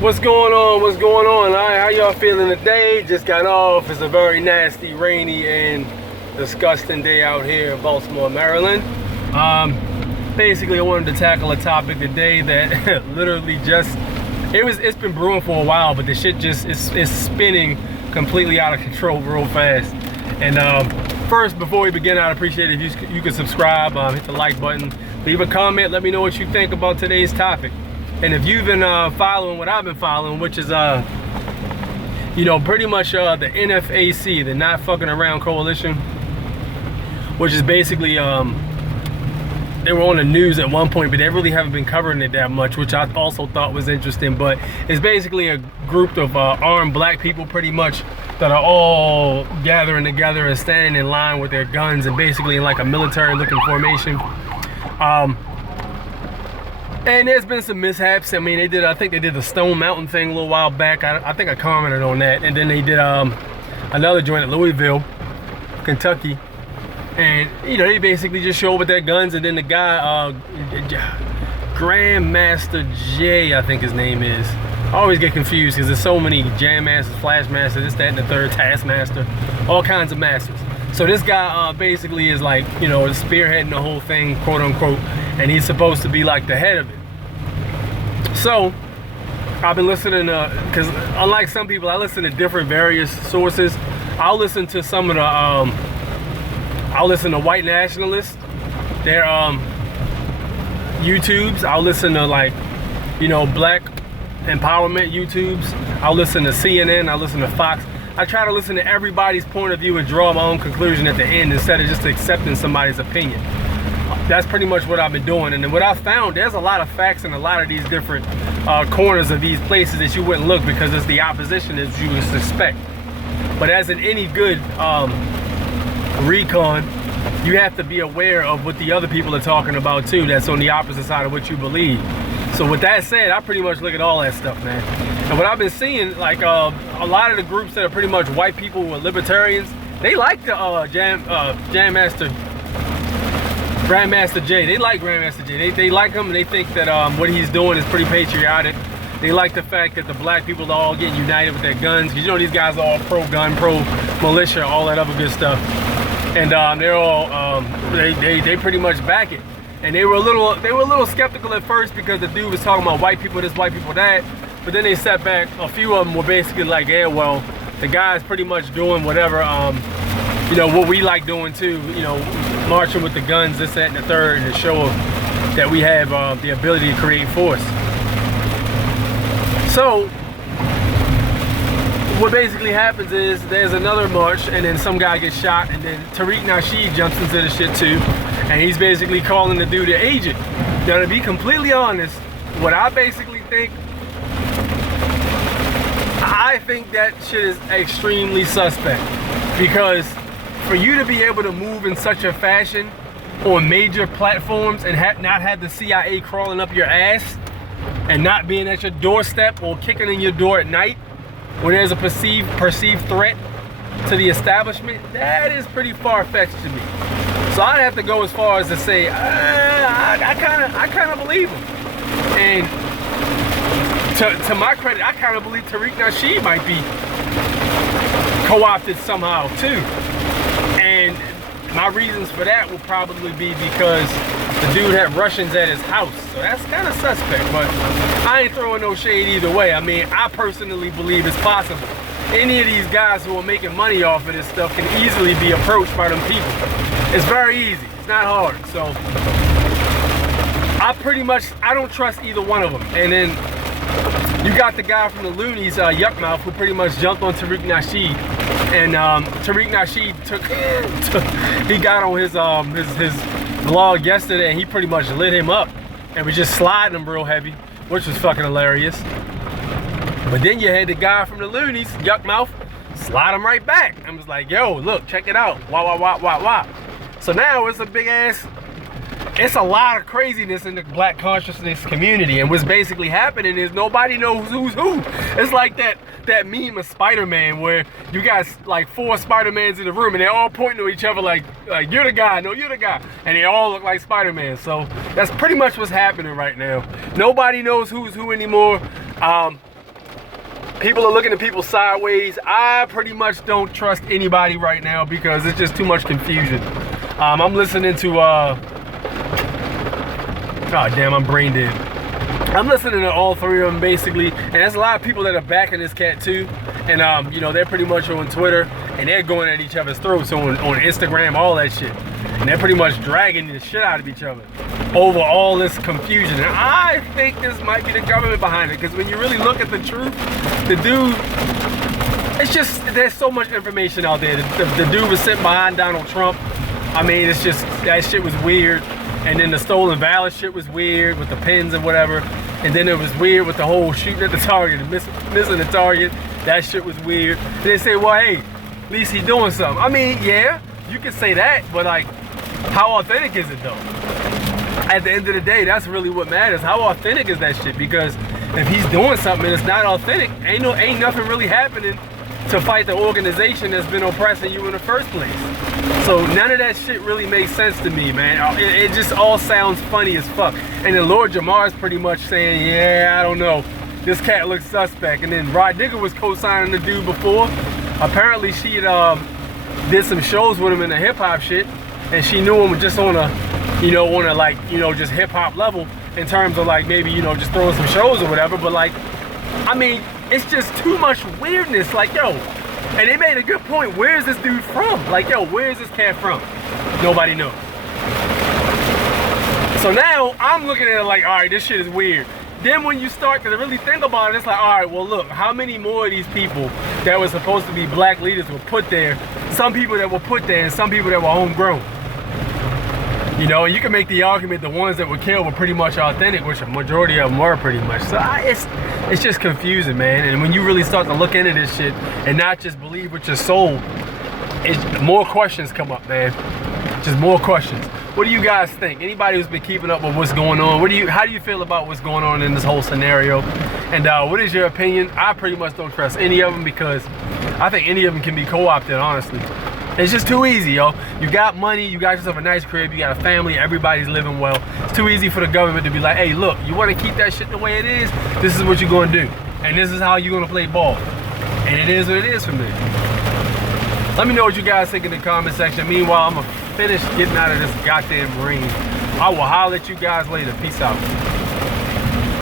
What's going on? What's going on? All right, how y'all feeling today? Just got off. It's a very nasty, rainy, and disgusting day out here in Baltimore, Maryland. Basically, I wanted to tackle a topic today that literally just it's been brewing for a while, but the shit just is spinning completely out of control real fast. And first, before we begin, I'd appreciate it if you could subscribe, hit the like button, leave a comment, let me know what you think about today's topic. And if you've been following what I've been following, which is you know, pretty much the NFAC, the Not Fucking Around Coalition, which is basically they were on the news at one point, but they really haven't been covering it that much, which I also thought was interesting. But it's basically a group of armed black people, pretty much, that are all gathering together and standing in line with their guns and basically in like a military-looking formation. And there's been some mishaps. I mean, I think they did the Stone Mountain thing a little while back. I think I commented on that. And then they did another joint at Louisville, Kentucky. And, you know, they basically just show up with their guns. And then the guy, Grandmaster J, I think his name is. I always get confused because there's so many Jam Masters, Flash Masters, this, that, and the third, Taskmaster, all kinds of masters. So this guy basically is like, you know, spearheading the whole thing, quote unquote, and he's supposed to be like the head of it. So I've been listening to, because unlike some people, I listen to different various sources. I'll listen to some of the, I'll listen to white nationalists, their YouTubes. I'll listen to, like, you know, black empowerment YouTubes. I'll listen to CNN, I'll listen to Fox. I try to listen to everybody's point of view and draw my own conclusion at the end instead of just accepting somebody's opinion. That's pretty much what I've been doing. And then what I found, there's a lot of facts in a lot of these different corners of these places that you wouldn't look because it's the opposition as you would suspect. But as in any good recon, you have to be aware of what the other people are talking about too, that's on the opposite side of what you believe. So with that said, I pretty much look at all that stuff, man. And what I've been seeing, like a lot of the groups that are pretty much white people who are libertarians, they like the Grandmaster J. They like Grandmaster J. They like him, and they think that what he's doing is pretty patriotic. They like the fact that the black people are all getting united with their guns. Because, you know, these guys are all pro-gun, pro-militia, all that other good stuff. And they're all, they pretty much back it. And they were a little skeptical at first because the dude was talking about white people this, white people that. But then they sat back. A few of them were basically like, yeah, well, the guy's pretty much doing whatever, you know, what we like doing too. You know, marching with the guns, this, that, and the third, to show that we have the ability to create force. So what basically happens is there's another march, and then some guy gets shot, and then Tariq Nasheed jumps into the shit too. And he's basically calling the dude an agent. Now, to be completely honest, what I basically think, I think that shit is extremely suspect. Because for you to be able to move in such a fashion on major platforms and not have the CIA crawling up your ass and not being at your doorstep or kicking in your door at night when there's a perceived threat to the establishment, that is pretty far-fetched to me. So I'd have to go as far as to say, I kind of believe him. And to my credit, I kind of believe Tariq Nasheed might be co-opted somehow too. And my reasons for that will probably be because the dude had Russians at his house. So that's kind of suspect, but I ain't throwing no shade either way. I mean, I personally believe it's possible. Any of these guys who are making money off of this stuff can easily be approached by them people. It's very easy. It's not hard. So I don't trust either one of them. And then you got the guy from the Loonies, Yukmouth, who pretty much jumped on Tariq Nasheed. And Tariq Nasheed he got on his vlog yesterday, and he pretty much lit him up and was just sliding him real heavy, which was fucking hilarious. But then you had the guy from the Loonies, Yukmouth, slide him right back and was like, yo, look, check it out. Wah, wah, wah, wah, wah. So now it's a big ass, it's a lot of craziness in the black consciousness community. And what's basically happening is nobody knows who's who. It's like that meme of Spider-Man where you got like 4 Spider-Mans in the room and they're all pointing to each other like you're the guy, no, you're the guy. And they all look like Spider-Man. So that's pretty much what's happening right now. Nobody knows who's who anymore. People are looking at people sideways. I pretty much don't trust anybody right now because it's just too much confusion. I'm listening to, oh damn, I'm brain dead. I'm listening to all three of them basically, and there's a lot of people that are backing this cat too. And you know, they're pretty much on Twitter and they're going at each other's throats on Instagram, all that shit. And they're pretty much dragging the shit out of each other over all this confusion. And I think this might be the government behind it, because when you really look at the truth, the dude, it's just, there's so much information out there. The dude was sitting behind Donald Trump. I mean, it's just, that shit was weird. And then the stolen valor shit was weird with the pins and whatever. And then it was weird with the whole shooting at the target and missing the target. That shit was weird. And they say, well, hey, at least he's doing something. I mean, yeah, you can say that, but like, how authentic is it though? At the end of the day, that's really what matters. How authentic is that shit? Because if he's doing something and it's not authentic, ain't nothing really happening to fight the organization that's been oppressing you in the first place. So none of that shit really makes sense to me, man. It just all sounds funny as fuck. And then Lord Jamar's pretty much saying, yeah, I don't know, this cat looks suspect. And then Rod Digger was co-signing the dude before. Apparently she had, did some shows with him in the hip hop shit, and she knew him just on a, you know, on a like, you know, just hip hop level in terms of like maybe, you know, just throwing some shows or whatever. But like, I mean, it's just too much weirdness. Like, yo, and they made a good point. Where is this dude from? Like, yo, where is this cat from? Nobody knows. So now I'm looking at it like, all right, this shit is weird. Then when you start to really think about it, it's like, all right, well, look, how many more of these people that were supposed to be black leaders were put there? Some people that were put there and some people that were homegrown. You know, and you can make the argument the ones that were killed were pretty much authentic, which a majority of them were pretty much. So it's just confusing, man. And when you really start to look into this shit and not just believe with your soul, more questions come up, man. Just more questions. What do you guys think? Anybody who's been keeping up with what's going on, how do you feel about what's going on in this whole scenario? And what is your opinion? I pretty much don't trust any of them because I think any of them can be co-opted, honestly. It's just too easy, yo. You got money, you got yourself a nice crib, you got a family, everybody's living well. It's too easy for the government to be like, hey, look, you want to keep that shit the way it is? This is what you're going to do. And this is how you're going to play ball. And it is what it is for me. Let me know what you guys think in the comment section. Meanwhile, I'm going to finish getting out of this goddamn rain. I will holler at you guys later. Peace out.